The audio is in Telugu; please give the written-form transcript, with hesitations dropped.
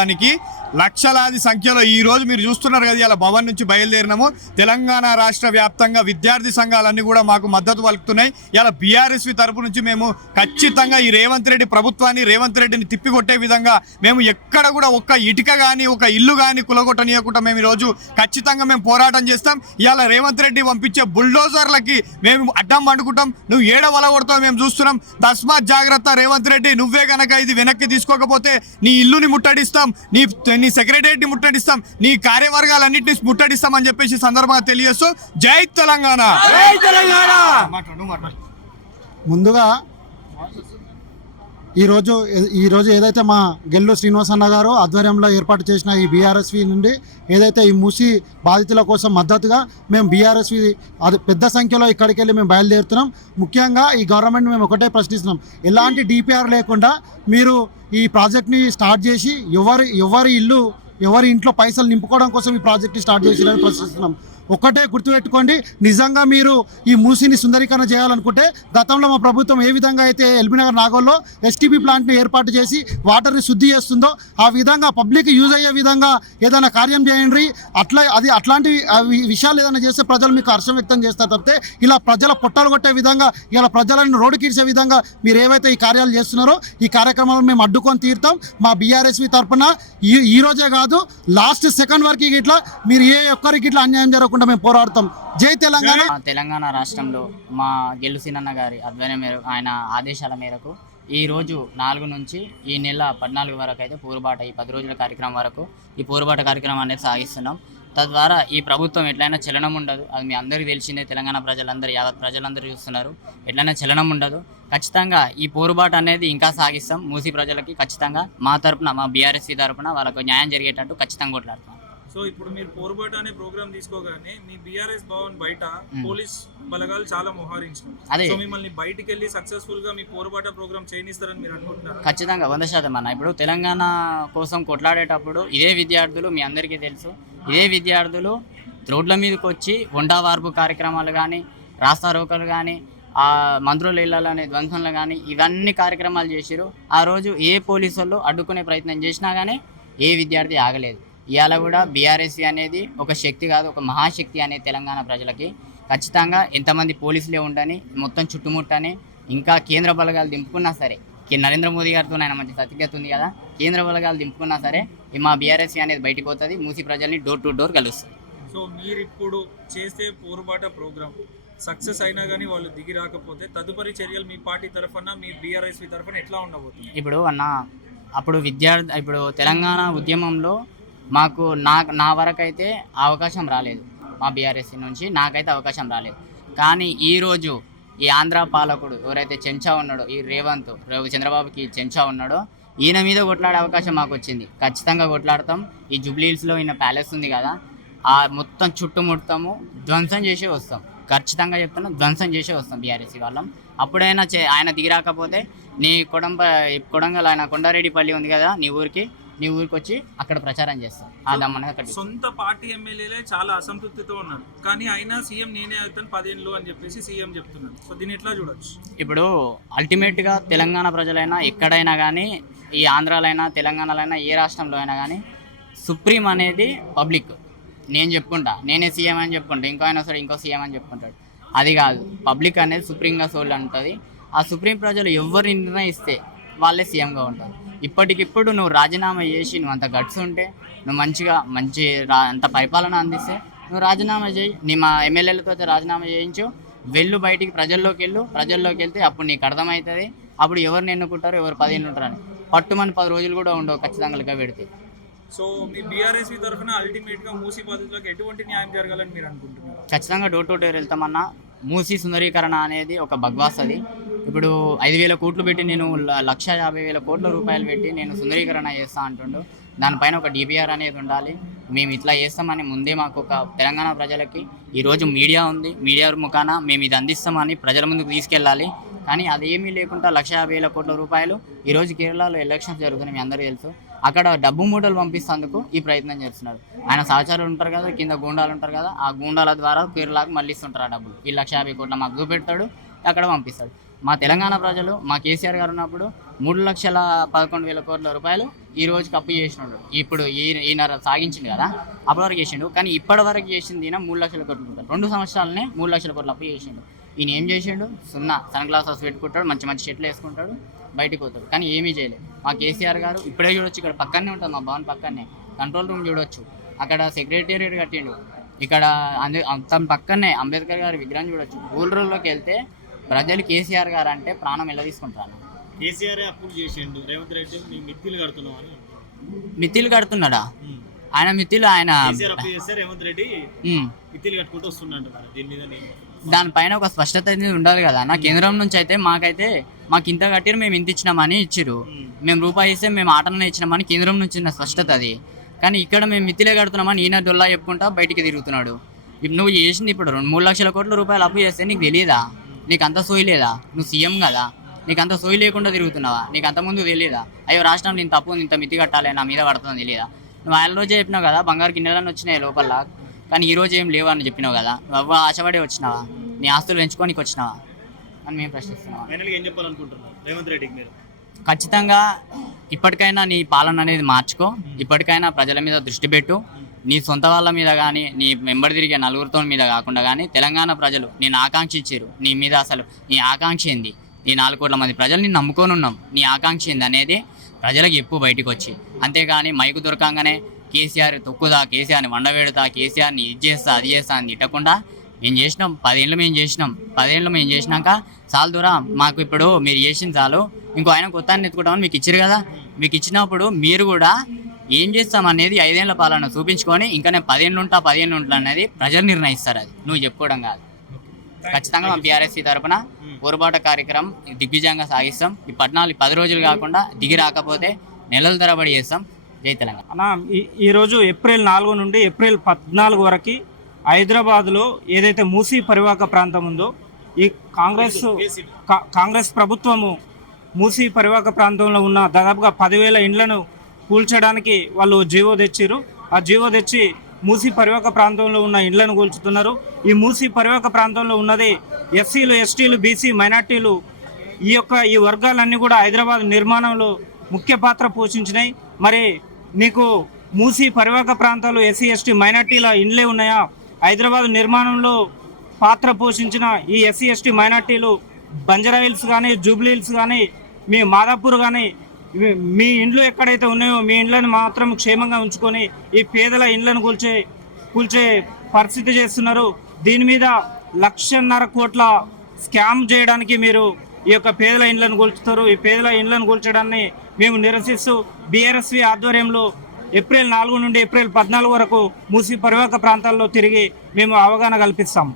దానికి లక్షలాది సంఖ్యలో ఈ రోజు మీరు చూస్తున్నారు కదా, ఇలా భవన్ నుంచి బయలుదేరినాము. తెలంగాణ రాష్ట్ర వ్యాప్తంగా విద్యార్థి సంఘాలన్నీ కూడా మాకు మద్దతు పలుకుతున్నాయి. ఇలా బీఆర్ఎస్వి తరపు నుంచి మేము ఖచ్చితంగా ఈ రేవంత్ రెడ్డి ప్రభుత్వాన్ని, రేవంత్ రెడ్డిని తిప్పికొట్టే విధంగా మేము ఎక్కడ కూడా ఒక్క ఇటుక కానీ ఒక ఇల్లు కానీ కులగొట్టనీయకుండా మేము ఈరోజు ఖచ్చితంగా మేము పోరాటం చేస్తాం. ఇవాళ రేవంత్ రెడ్డి పంపించే బుల్డోజర్లకి మేము అడ్డం పండుకుంటాం. నువ్వు ఏడ వలగొడతావు మేము చూస్తున్నాం. తస్మాత్ జాగ్రత్త రేవంత్ రెడ్డి, నువ్వే కనుక ఇది వెనక్కి తీసుకోకపోతే నీ ఇల్లుని ముట్టడిస్తాం, నీ సెక్రటరీని ముట్టడిస్తాం, నీ కార్యవర్గాలన్నింటినీ ముట్టడిస్తామని చెప్పేసి సందర్భంగా తెలియజేస్తూ జై తెలంగాణ. ముందుగా ఈరోజు ఏదైతే మా గెల్లు శ్రీనివాస్ అన్న గారు ఆధ్వర్యంలో ఏర్పాటు చేసిన ఈ బీఆర్ఎస్వి నుండి ఏదైతే ఈ మూసి బాధితుల కోసం మద్దతుగా మేము బీఆర్ఎస్వి అది పెద్ద సంఖ్యలో ఇక్కడికి వెళ్ళి మేము బయలుదేరుతున్నాం. ముఖ్యంగా ఈ గవర్నమెంట్ మేము ఒకటే ప్రశ్నిస్తున్నాం, ఎలాంటి డిపిఆర్ లేకుండా మీరు ఈ ప్రాజెక్ట్ని స్టార్ట్ చేసి ఎవరి ఇంట్లో పైసలు నింపుకోవడం కోసం ఈ ప్రాజెక్ట్ని స్టార్ట్ చేసిరని ప్రశ్నిస్తున్నాం. ఒక్కటే గుర్తుపెట్టుకోండి, నిజంగా మీరు ఈ మూసిని సుందరీకరణ చేయాలనుకుంటే గతంలో మా ప్రభుత్వం ఏ విధంగా అయితే ఎల్బీనగర్ నాగోల్లో ఎస్టీపీ ప్లాంట్ని ఏర్పాటు చేసి వాటర్ని శుద్ధి చేస్తుందో ఆ విధంగా పబ్లిక్ యూజ్ అయ్యే విధంగా ఏదైనా కార్యం చేయండి. అట్లాంటి విషయాలు ఏదైనా చేస్తే ప్రజలు మీకు హర్షం వ్యక్తం చేస్తారు తప్పితే ఇలా ప్రజల పొట్టాలు కొట్టే విధంగా, ఇలా ప్రజలను రోడ్డుకి ఇచ్చే విధంగా మీరు ఏవైతే ఈ కార్యాలు చేస్తున్నారో ఈ కార్యక్రమాలను మేము అడ్డుకొని తీరుతాం. మా బీఆర్ఎస్వి తరఫున ఈ రోజే కాదు, లాస్ట్ సెకండ్ వరకు ఇట్లా మీరు ఏ ఒక్కరికి ఇట్లా అన్యాయం జరగకుండా మేము పోరాడతాం. జై తెలంగాణ. తెలంగాణ రాష్ట్రంలో మా గెల్లు సీనన్న గారి ఆధ్వర్యం మేరకు, ఆయన ఆదేశాల మేరకు ఈ రోజు 4 నుంచి ఈ నెల 14 వరకు అయితే పోరుబాట, ఈ 10 రోజుల కార్యక్రమం వరకు ఈ పోరుబాట కార్యక్రమం అనేది సాగిస్తున్నాం. తద్వారా ఈ ప్రభుత్వం ఎట్లయినా చలనం ఉండదు. అది మీ అందరికీ తెలిసిందే, తెలంగాణ ప్రజలందరూ, యావత్ ప్రజలందరూ చూస్తున్నారు. ఎట్లయినా చలనం ఉండదు. ఖచ్చితంగా ఈ పోరుబాట అనేది ఇంకా సాగిస్తాం. మూసి ప్రజలకి ఖచ్చితంగా మా తరపున, మా బీఆర్ఎస్సీ తరపున వాళ్ళకు న్యాయం జరిగేటట్టు ఖచ్చితంగా కొట్లాడుతాం. సో ఇప్పుడు మీరు పోరుబాట అనే ప్రోగ్రామ్ తీసుకోగానే మీ బీఆర్ఎస్ భవన్ బయట పోలీస్ బలగాలు చాలా మోహరించారు. సో మిమ్మల్ని బయటికి వెళ్ళి సక్సెస్ఫుల్ గా మీ పోరుబాట ప్రోగ్రామ్ చేయనిస్తారని మీరు అనుకుంటున్నారు? ఖచ్చితంగా 100% అన్న. ఇప్పుడు తెలంగాణ కోసం కొట్లాడేటప్పుడు ఇదే విద్యార్థులు, మీ అందరికీ తెలుసు, ఇదే విద్యార్థులు రోడ్ల మీదకి వచ్చి వండా వార్పు కార్యక్రమాలు కానీ, రాస్తా రోకలు కానీ, ఆ మంత్రుల ఇళ్లలోని ధ్వంసంలు కానీ, ఇవన్నీ కార్యక్రమాలు చేసిరు. ఆ రోజు ఏ పోలీసు వాళ్ళు అడ్డుకునే ప్రయత్నం చేసినా కానీ ఏ విద్యార్థి ఆగలేదు. ఇవాళ కూడా బీఆర్ఎస్సీ అనేది ఒక శక్తి కాదు, ఒక మహాశక్తి అనేది తెలంగాణ ప్రజలకి. ఖచ్చితంగా ఎంతమంది పోలీసులే ఉండని, మొత్తం చుట్టుముట్టని, ఇంకా కేంద్ర బలగాలు దింపుకున్నా సరే, నరేంద్ర మోదీ గారితో ఆయన మంచి సత్యత ఉంది కదా, కేంద్ర బలగాలు దింపుకున్నా సరే మా బీఆర్ఎస్సీ అనేది బయటకు పోతుంది, మూసి ప్రజల్ని డోర్ టు డోర్ కలుస్తుంది. సో మీరు ఇప్పుడు చేసే పోరుబాట ప్రోగ్రామ్ సక్సెస్ అయినా కానీ వాళ్ళు దిగి రాకపోతే తదుపరి చర్యలు మీ పార్టీ తరఫున, మీ బీఆర్ఎస్పీ తరఫున ఎట్లా ఉండబోతుంది? ఇప్పుడు ఇప్పుడు తెలంగాణ ఉద్యమంలో మాకు నా వరకైతే అవకాశం రాలేదు. మా బీఆర్ఎస్సీ నుంచి నాకైతే అవకాశం రాలేదు. కానీ ఈరోజు ఈ ఆంధ్ర పాలకుడు ఎవరైతే చెంచా ఉన్నాడో, ఈ రేవంత్ చంద్రబాబుకి చెంచా ఉన్నాడో, ఈయన మీద కొట్లాడే అవకాశం మాకు వచ్చింది. ఖచ్చితంగా కొట్లాడతాం. ఈ జూబ్లీ హిల్స్లో ఈయన ప్యాలెస్ ఉంది కదా, ఆ మొత్తం చుట్టుముడతాము, ధ్వంసం చేసే వస్తాం. ఖచ్చితంగా చెప్తున్నాం, ధ్వంసం చేసే వస్తాం బీఆర్ఎస్సీ వాళ్ళం. అప్పుడైనా ఆయన దిగిరాకపోతే నీ కొడంగల్ ఆయన కొండారెడ్డిపల్లి ఉంది కదా, నీ ఊరికి వచ్చి అక్కడ ప్రచారం చేస్తాం. సొంత పార్టీ ఎమ్మెల్యేలే చాలా అసంతృప్తితో ఉన్నారు, కానీ అయినా సీఎం నేనే అవుతాను 10 ఏళ్ళు అని చెప్పేసి సీఎం చెప్తున్నారు. సో దీన్ని ఎట్లా చూడొచ్చు? ఇప్పుడు అల్టిమేట్గా తెలంగాణ ప్రజలైనా, ఎక్కడైనా కానీ, ఈ ఆంధ్రాలో అయినా, తెలంగాణలో అయినా, ఏ రాష్ట్రంలో అయినా కానీ సుప్రీం అనేది పబ్లిక్. నేను చెప్పుకుంటా, నేనే సీఎం అని చెప్పుకుంటా, ఇంకో ఆయన వస్తాడు ఇంకో సీఎం అని చెప్పుకుంటాడు. అది కాదు, పబ్లిక్ అనేది సుప్రీంగా సోల్ ఉంటుంది. ఆ సుప్రీం ప్రజలు ఎవరు నిర్ణయిస్తే వాళ్ళే సీఎంగా ఉంటారు. ఇప్పటికిప్పుడు నువ్వు రాజీనామా చేసి, నువ్వు అంత గట్స్ ఉంటే, నువ్వు అంత పరిపాలన అందిస్తే నువ్వు రాజీనామా చేయి. మా ఎమ్మెల్యేలతో రాజీనామా చేయించు, వెళ్ళు బయటికి, ప్రజల్లోకి వెళ్తే అప్పుడు నీకు అర్థమవుతుంది. అప్పుడు ఎవరిని ఎన్నుకుంటారు, ఎవరు 10 ఏళ్ళు ఉంటారని. పట్టుమని 10 రోజులు కూడా ఉండవు ఖచ్చితంగా లెక్క పెడితే. సో మీ బీఆర్ఎస్పీ తరఫున అల్టిమేట్గా మూసి బాధితులకు ఎటువంటి న్యాయం జరగాలని మీరు అనుకుంటున్నారు? ఖచ్చితంగా డోర్ టు డోర్ వెళ్తామన్నా. మూసి సుందరీకరణ అనేది ఒక బగ్వాస్. అది ఇప్పుడు 5,000 కోట్లు పెట్టి, నేను 1,50,000 కోట్ల రూపాయలు పెట్టి నేను సుందరీకరణ చేస్తా అంటుండు. దానిపైన ఒక డిపిఆర్ అనేది ఉండాలి. మేము ఇట్లా చేస్తామని ముందే మాకు ఒక తెలంగాణ ప్రజలకి ఈరోజు మీడియా ఉంది, మీడియా ముఖాన మేము ఇది అందిస్తామని ప్రజల ముందుకు తీసుకెళ్ళాలి. కానీ అదేమీ లేకుండా 1,50,000 కోట్ల రూపాయలు ఈరోజు కేరళలో ఎలక్షన్స్ జరుగుతున్నాయి, మీ అందరికీ తెలుసు. అక్కడ డబ్బు మూటలు పంపిస్తేందుకు ఈ ప్రయత్నం చేస్తున్నారు. ఆయన సహచరులు ఉంటారు కదా, కింద గూండాలు ఉంటారు కదా, ఆ గూండాల ద్వారా కేరళకు మళ్ళిస్తుంటారు ఆ డబ్బులు. ఈ 1,50,000 కోట్ల మాకు చూపెడతాడు, అక్కడ పంపిస్తాడు. మా తెలంగాణ ప్రజలు, మా కేసీఆర్ గారు ఉన్నప్పుడు 3,11,00,000 కోట్ల రూపాయలు ఈ రోజుకి అప్పు చేసినాడు. ఇప్పుడు ఈయన సాగించిండు కదా, అప్పటి వరకు చేసిండు. కానీ ఇప్పటి వరకు చేసింది ఈయన 3 లక్షల కోట్ల రూపాయలు. 2 సంవత్సరాలనే 3 లక్షల కోట్ల అప్పు చేసిండు. ఈయన ఏం చేసిండు? సున్నా. సన్ గ్లాసెస్ పెట్టుకుంటాడు, మంచి మంచి షర్ట్లు వేసుకుంటాడు, బయటికి పోతాడు. కానీ ఏమీ చేయలేదు. మా కేసీఆర్ గారు ఇప్పుడే చూడొచ్చు, ఇక్కడ పక్కనే ఉంటుంది మా భవన్ పక్కనే కంట్రోల్ రూమ్ చూడొచ్చు. అక్కడ సెక్రటేరియట్ కట్టిండు. ఇక్కడ తన పక్కనే అంబేద్కర్ గారి విగ్రహం చూడొచ్చు. ఊళ్ళలోకి వెళ్తే ప్రజలు కేసీఆర్ గారు అంటే ప్రాణం ఎలా తీసుకుంటారు? కేసీఆర్ అప్పులు చేసిండు, రేవంత్ రెడ్డి మిత్తిలు కడుతున్నాం అని. మిత్తిలు కడుతున్నాడా? ఆయన మిత్తిలు ఆయన కేసీఆర్ అప్పు చేస్తే రేవంత్ రెడ్డి మిత్తిలు కట్టుకుంటూ వస్తున్నాడు. దీని మీద దానిపైన ఒక స్పష్టత అనేది ఉండాలి కదా. నా కేంద్రం నుంచి అయితే మాకు ఇంత కట్టిరు, మేము ఇంత ఇచ్చినామని ఇచ్చిరు. మేము రూపాయి ఇస్తే మేము ఆటనే ఇచ్చినామని కేంద్రం నుంచి ఉన్న స్పష్టత అది. కానీ ఇక్కడ మేము మిత్తిలే కడుతున్నామని ఈయన డొల్లా చెప్పుకుంటా బయటికి తిరుగుతున్నాడు. ఇప్పుడు నువ్వు చేసింది ఇప్పుడు 3 లక్షల కోట్ల రూపాయలు అప్పు చేస్తే నీకు తెలియదా? నీకు అంత సోయి లేదా? నువ్వు సీఎం కదా, నీకు అంత సోయి లేకుండా తిరుగుతున్నావా? నీకు అంతకుముందు తెలియదా? అయ్యో రాష్ట్రం నేను తప్పు, ఇంత మిత్తి కట్టాలి, నా మీద పడుతుందని తెలియదా? నువ్వు ఆయన రోజే చెప్పినావు కదా బంగారు గిన్నెలను వచ్చినాయి లోపల, కానీ ఈ రోజు ఏం లేవు అని చెప్పినావు కదా. నువ్వు ఆశపడే వచ్చినావా? నీ ఆస్తులు పెంచుకోనికి వచ్చినావా అని మేము ప్రశ్నిస్తున్నాం. ఫైనల్గా ఏం చెప్పాలనుకుంటున్నాం రేవంత్ రెడ్డికి మీరు? ఖచ్చితంగా ఇప్పటికైనా నీ పాలన అనేది మార్చుకో. ఇప్పటికైనా ప్రజల మీద దృష్టి పెట్టు. నీ సొంత వాళ్ళ మీద కానీ, నీ మెంబర్ తిరిగే నలుగురితో మీద కాకుండా కానీ తెలంగాణ ప్రజలు నేను ఆకాంక్షించారు. నీ మీద అసలు నీ ఆకాంక్ష ఏంది? ఈ 4 కోట్ల మంది ప్రజలు నేను నమ్ముకొని ఉన్నాం. నీ ఆకాంక్ష ఏంది అనేది ప్రజలకు చెప్పు బయటకు వచ్చి. అంతేగాని మైకు దొరకంగానే కేసీఆర్ తొక్కుదా, కేసీఆర్ని వండబెడతా, కేసీఆర్ని ఇది చేస్తా అది చేస్తా అని తిట్టకుండా మేము చేసినాం. 10 ఏళ్ళు మేము చేసినాం. 10 ఏళ్ళు మేము చేసినాక చాలు దూరా మాకు ఇప్పుడు మీరు చేసింది చాలు, ఇంకో ఆయన కొత్త ఆయన ఎత్తుకుంటామని మీకు ఇచ్చారు కదా. మీకు ఇచ్చినప్పుడు మీరు కూడా ఏం చేస్తామనేది 5 ఏళ్ల పాలన చూపించుకొని ఇంకా నేను 10 ఏళ్ళు ఉంటా 10 ఏళ్ళు ఉంటా అనేది ప్రజలు నిర్ణయిస్తారు. అది నువ్వు చెప్పుకోవడం కాదు. ఖచ్చితంగా మా బీఆర్ఎస్సీ తరఫున పోరుబాట కార్యక్రమం దిగ్విజయంగా సాగిస్తాం. ఈ 10 రోజులు కాకుండా దిగి రాకపోతే నెలల తరబడి చేస్తాం. జై తెలంగాణ. అన్న, ఈరోజు ఏప్రిల్ 4 నుండి ఏప్రిల్ 14 వరకు హైదరాబాద్లో ఏదైతే మూసీ పరివాహక ప్రాంతం ఉందో, ఈ కాంగ్రెస్ ప్రభుత్వము మూసీ పరివాహక ప్రాంతంలో ఉన్న దాదాపుగా 10,000 ఇండ్లను కూల్చడానికి వాళ్ళు జీవో తెచ్చిరు. ఆ జీవో తెచ్చి మూసీ పరివాహక ప్రాంతంలో ఉన్న ఇండ్లను కూల్చుతున్నారు. ఈ మూసీ పరివాహక ప్రాంతంలో ఉన్నది ఎస్సీలు, ఎస్టీలు, బీసీ, మైనార్టీలు. ఈ వర్గాలన్నీ కూడా హైదరాబాద్ నిర్మాణంలో ముఖ్య పాత్ర పోషించినాయి. మరి నీకు మూసీ పరివాహక ప్రాంతాలు ఎస్సీ, ఎస్టీ, మైనార్టీల ఇండ్లే ఉన్నాయా? హైదరాబాద్ నిర్మాణంలో పాత్ర పోషించిన ఈ ఎస్సీ, ఎస్టీ, మైనార్టీలు బంజారా హిల్స్ కానీ, జూబ్లీ హిల్స్ కానీ, మీ మాదాపూర్ కానీ, మీ ఇండ్లు ఎక్కడైతే ఉన్నాయో మీ ఇండ్లను మాత్రం క్షేమంగా ఉంచుకొని ఈ పేదల ఇండ్లను కూల్చే పరిస్థితి చేస్తున్నారు. దీని మీద 1.5 కోట్ల స్కామ్ చేయడానికి మీరు ఈ యొక్క పేదల ఇండ్లను కూల్చుతారు. ఈ పేదల ఇండ్లను కూల్చడాన్ని మేము నిరసిస్తూ బీఆర్ఎస్వి ఆధ్వర్యంలో ఏప్రిల్ 4 నుండి ఏప్రిల్ 14 వరకు మూసీ పరివాహక ప్రాంతాల్లో తిరిగి మేము అవగాహన కల్పిస్తాము.